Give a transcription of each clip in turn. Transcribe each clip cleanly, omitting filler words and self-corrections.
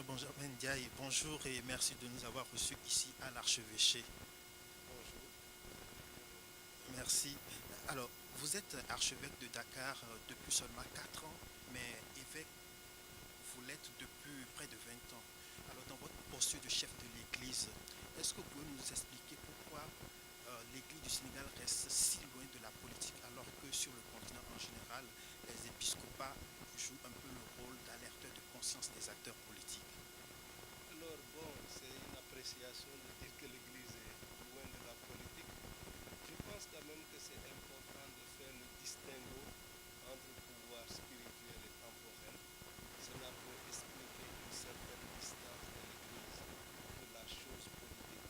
Monseigneur Benjamin Ndiaye, bonjour et merci de nous avoir reçus ici à l'archevêché. Merci. Alors, vous êtes archevêque de Dakar depuis seulement 4 ans, mais évêque, vous l'êtes depuis près de 20 ans. Alors, dans votre posture de chef de l'Église, est-ce que vous pouvez nous expliquer pourquoi l'Église du Sénégal reste si loin de la politique alors que sur le continent en général, les épiscopats jouent un peu le rôle d'alerteur de conscience des acteurs politiques? Alors bon, c'est une appréciation de dire que l'Église est loin de la politique. Je pense quand même que c'est important de faire le distinguo entre le pouvoir spirituel et temporel. Cela peut expliquer une certaine distance de l'Église de la chose politique.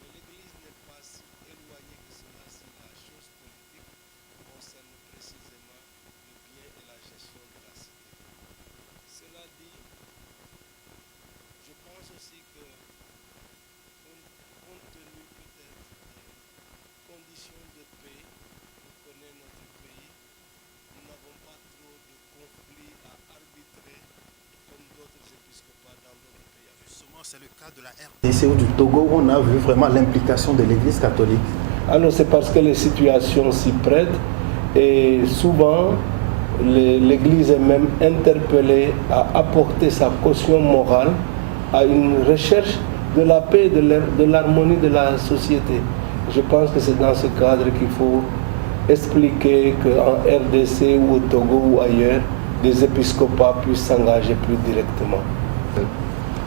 Mais l'Église n'est pas si éloignée que cela si la chose politique concerne précisément le bien et la gestion de la cité. Cela dit, je pense aussi que, compte tenu peut-être des conditions de paix que connaît notre pays, nous n'avons pas trop de conflits à arbitrer comme d'autres épiscopats dans d'autres pays. Justement, c'est le cas de la RDC ou du Togo où on a vu vraiment l'implication de l'Église catholique. Alors c'est parce que les situations s'y prêtent et souvent l'Église est même interpellée à apporter sa caution morale à une recherche de la paix et de l'harmonie de la société. Je pense que c'est dans ce cadre qu'il faut expliquer qu'en RDC ou au Togo ou ailleurs, des épiscopats puissent s'engager plus directement.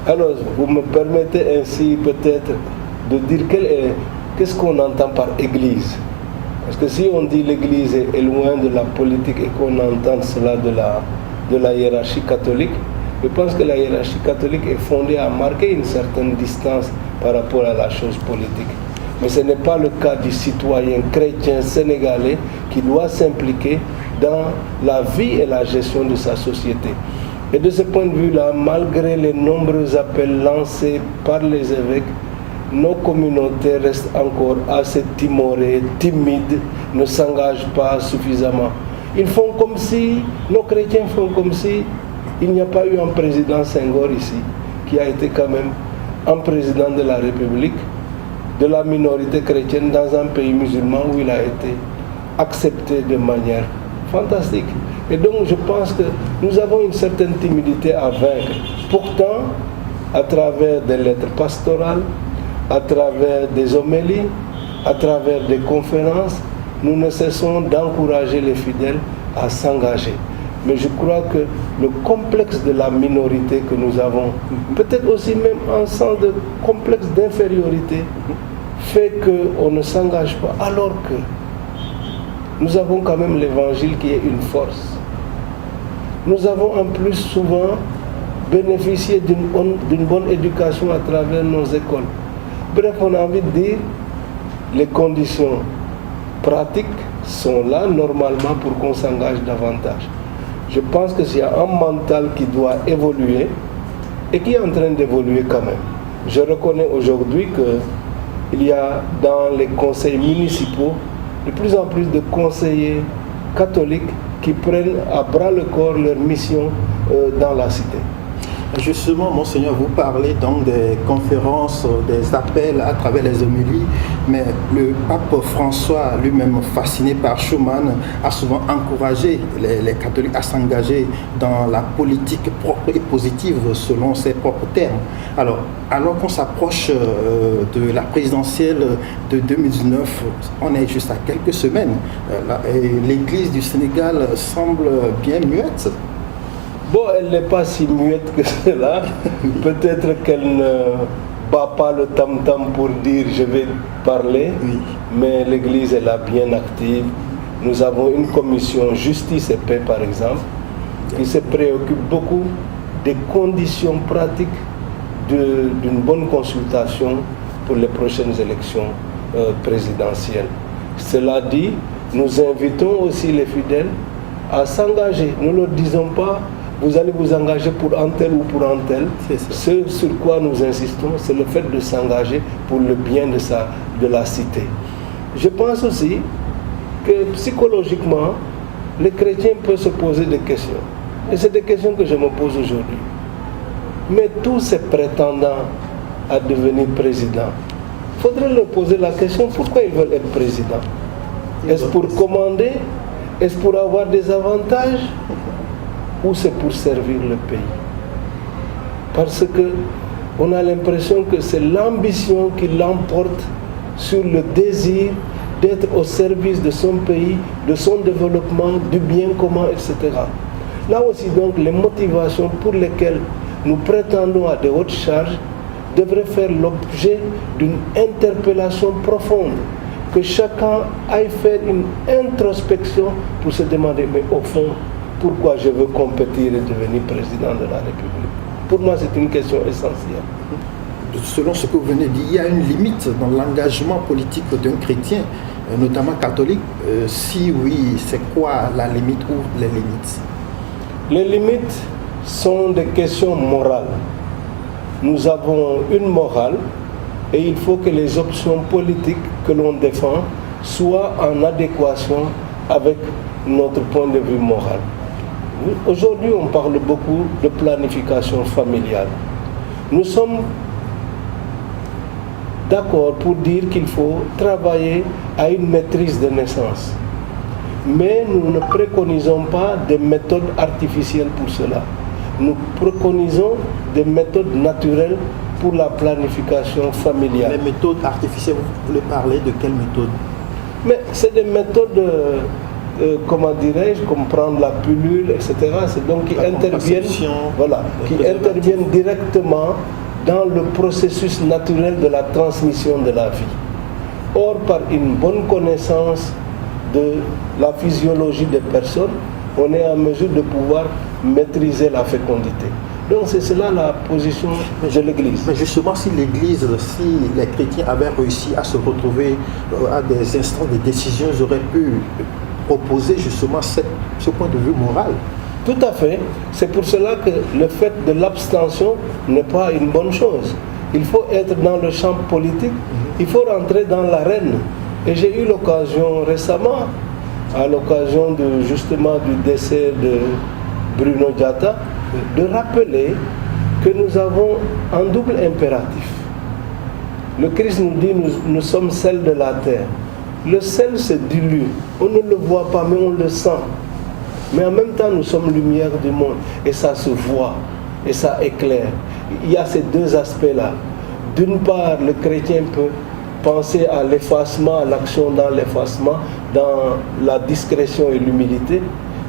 Alors, vous me permettez ainsi peut-être de dire qu'est-ce qu'on entend par Église. Parce que si on dit l'Église est loin de la politique et qu'on entend cela de la hiérarchie catholique, je pense que la hiérarchie catholique est fondée à marquer une certaine distance par rapport à la chose politique. Mais ce n'est pas le cas du citoyen chrétien sénégalais qui doit s'impliquer dans la vie et la gestion de sa société. Et de ce point de vue-là, malgré les nombreux appels lancés par les évêques, nos communautés restent encore assez timorées, timides, ne s'engagent pas suffisamment. Ils font comme si, nos chrétiens font comme si il n'y a pas eu un président Senghor ici, qui a été quand même un président de la République, de la minorité chrétienne dans un pays musulman où il a été accepté de manière fantastique. Et donc je pense que nous avons une certaine timidité à vaincre. Pourtant, à travers des lettres pastorales, à travers des homélies, à travers des conférences, nous ne cessons d'encourager les fidèles à s'engager. Mais je crois que le complexe de la minorité que nous avons, peut-être aussi même un sens de complexe d'infériorité, fait qu'on ne s'engage pas, alors que nous avons quand même l'évangile qui est une force. Nous avons en plus souvent bénéficié d'une bonne éducation à travers nos écoles. Bref, on a envie de dire, les conditions pratiques sont là normalement pour qu'on s'engage davantage. Je pense que s'il y a un mental qui doit évoluer et qui est en train d'évoluer quand même. Je reconnais aujourd'hui qu'il y a dans les conseils municipaux de plus en plus de conseillers catholiques qui prennent à bras le corps leur mission dans la cité. Justement, Monseigneur, vous parlez donc des conférences, des appels à travers les homélies, mais le pape François, lui-même fasciné par Schuman, a souvent encouragé les catholiques à s'engager dans la politique propre et positive selon ses propres termes. Alors qu'on s'approche de la présidentielle de 2019, on est juste à quelques semaines, l'Église du Sénégal semble bien muette. Bon, elle n'est pas si muette que cela. Peut-être qu'elle ne bat pas le tam-tam pour dire je vais parler, oui. Mais l'Église est là bien active. Nous avons une commission justice et paix, par exemple, qui se préoccupe beaucoup des conditions pratiques d'une bonne consultation pour les prochaines élections présidentielles. Cela dit, nous invitons aussi les fidèles à s'engager. Nous ne leur disons pas vous allez vous engager pour un tel ou pour un tel. Ce sur quoi nous insistons, c'est le fait de s'engager pour le bien de la cité. Je pense aussi que psychologiquement, les chrétiens peuvent se poser des questions. Et c'est des questions que je me pose aujourd'hui. Mais tous ces prétendants à devenir président, il faudrait leur poser la question, pourquoi ils veulent être président? Est-ce pour commander? Est-ce pour avoir des avantages? Ou c'est pour servir le pays? Parce que on a l'impression que c'est l'ambition qui l'emporte sur le désir d'être au service de son pays, de son développement, du bien commun, etc. Là aussi, donc, les motivations pour lesquelles nous prétendons à de hautes charges devraient faire l'objet d'une interpellation profonde, que chacun aille faire une introspection pour se demander, mais au fond, pourquoi je veux compétir et devenir président de la République? Pour moi, c'est une question essentielle. Selon ce que vous venez de dire, il y a une limite dans l'engagement politique d'un chrétien, notamment catholique. Si oui, c'est quoi la limite ou les limites? Les limites sont des questions morales. Nous avons une morale et il faut que les options politiques que l'on défend soient en adéquation avec notre point de vue moral. Aujourd'hui, on parle beaucoup de planification familiale. Nous sommes d'accord pour dire qu'il faut travailler à une maîtrise des naissances. Mais nous ne préconisons pas des méthodes artificielles pour cela. Nous préconisons des méthodes naturelles pour la planification familiale. Les méthodes artificielles, vous voulez parler de quelles méthodes? Mais c'est des méthodes, comment dirais-je, comme prendre la pilule, etc. C'est donc qui interviennent directement dans le processus naturel de la transmission de la vie. Or, par une bonne connaissance de la physiologie des personnes, on est en mesure de pouvoir maîtriser la fécondité. Donc c'est cela la position de l'Église. Mais justement, si l'Église, si les chrétiens avaient réussi à se retrouver à des instants de décision, ils auraient pu proposer justement ce point de vue moral. Tout à fait. C'est pour cela que le fait de l'abstention n'est pas une bonne chose. Il faut être dans le champ politique, il faut rentrer dans l'arène. Et j'ai eu l'occasion récemment, à l'occasion justement du décès de Bruno Diatta, de rappeler que nous avons un double impératif. Le Christ nous dit, nous sommes sel de la terre. Le sel se dilue, on ne le voit pas, mais on le sent. Mais en même temps, nous sommes lumière du monde, et ça se voit, et ça éclaire. Il y a ces deux aspects-là. D'une part, le chrétien peut penser à l'effacement, à l'action dans l'effacement, dans la discrétion et l'humilité,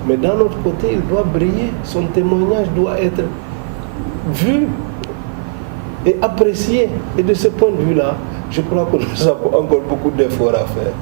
mais d'un autre côté, il doit briller. Son témoignage doit être vu et apprécié. Et de ce point de vue-là, je crois que nous avons encore beaucoup d'efforts à faire.